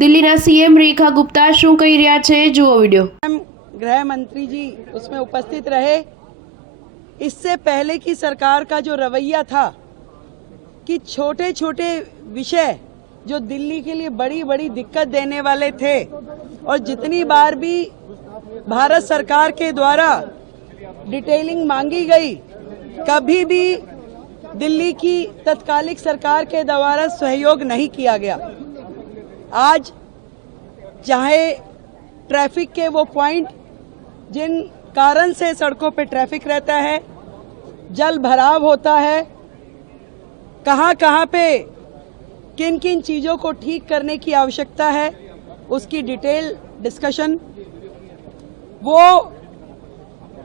દિલ્હીના સીએમ રેખા ગુપ્તા શું કહી રહ્યા છે, જુઓ વિડીયો। गृह मंत्री जी उसमें उपस्थित रहे। इससे पहले की सरकार का जो रवैया था कि छोटे छोटे विषय जो दिल्ली के लिए बड़ी बड़ी दिक्कत देने वाले थे और जितनी बार भी भारत सरकार के द्वारा डिटेलिंग मांगी गई, कभी भी दिल्ली की तत्कालिक सरकार के द्वारा सहयोग नहीं किया गया। आज चाहे ट्रैफिक के वो पॉइंट जिन कारण से सड़कों पे ट्रैफिक रहता है, जल भराव होता है, कहां कहां पे किन किन चीजों को ठीक करने की आवश्यकता है, उसकी डिटेल डिस्कशन। वो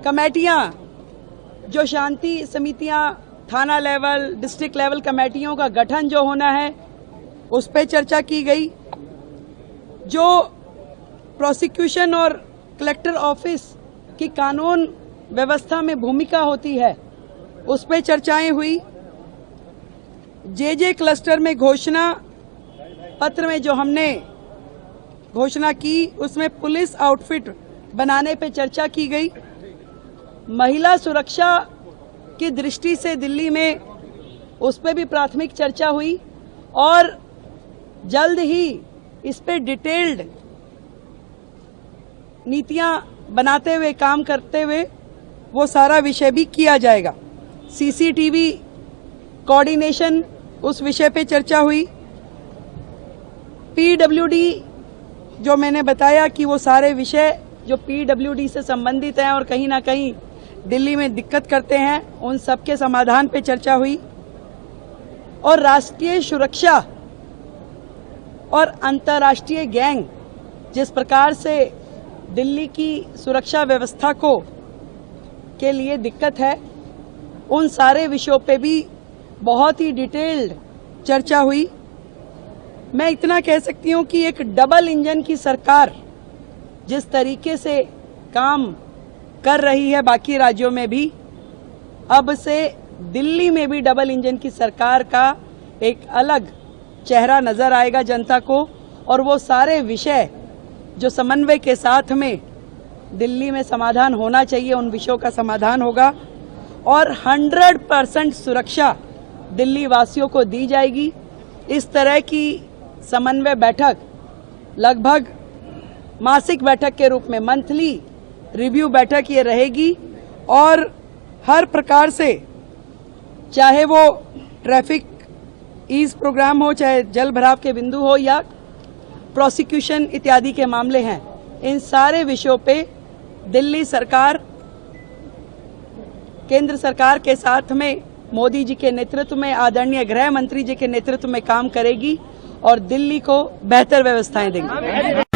कमेटियां जो शांति समितियां, थाना लेवल, डिस्ट्रिक्ट लेवल कमेटियों का गठन जो होना है, उस पर चर्चा की गई। जो प्रोसिक्यूशन और कलेक्टर ऑफिस की कानून व्यवस्था में भूमिका होती है, उस पर चर्चाएं हुई। जे क्लस्टर में घोषणा पत्र में जो हमने घोषणा की, उसमें पुलिस आउटफिट बनाने पे चर्चा की गई। महिला सुरक्षा की दृष्टि से दिल्ली में उस पर भी प्राथमिक चर्चा हुई और जल्द ही इस पे डिटेल्ड नीतियां बनाते हुए, काम करते हुए वो सारा विषय भी किया जाएगा। सीसीटीवी कोऑर्डिनेशन, उस विषय पे चर्चा हुई। पीडब्ल्यूडी जो मैंने बताया कि वो सारे विषय जो पीडब्ल्यूडी से संबंधित हैं और कहीं ना कहीं दिल्ली में दिक्कत करते हैं, उन सब के समाधान पे चर्चा हुई। और राष्ट्रीय सुरक्षा और अंतर्राष्ट्रीय गैंग जिस प्रकार से दिल्ली की सुरक्षा व्यवस्था को के लिए दिक्कत है, उन सारे विषयों पे भी बहुत ही डिटेल्ड चर्चा हुई। मैं इतना कह सकती हूं कि एक डबल इंजन की सरकार जिस तरीके से काम कर रही है बाकी राज्यों में भी, अब से दिल्ली में भी डबल इंजन की सरकार का एक अलग चेहरा नजर आएगा जनता को। और वो सारे विषय जो समन्वय के साथ में दिल्ली में समाधान होना चाहिए, उन विषयों का समाधान होगा और 100% सुरक्षा दिल्ली वासियों को दी जाएगी। इस तरह की समन्वय बैठक लगभग मासिक बैठक के रूप में, मंथली रिव्यू बैठक ये रहेगी और हर प्रकार से, चाहे वो ट्रैफिक ईज प्रोग्राम हो, चाहे जल भराव के बिंदु हो या प्रोसिक्यूशन इत्यादि के मामले हैं, इन सारे विषयों पे दिल्ली सरकार केंद्र सरकार के साथ में मोदी जी के नेतृत्व में, आदरणीय गृह मंत्री जी के नेतृत्व में काम करेगी और दिल्ली को बेहतर व्यवस्थाएं देंगी।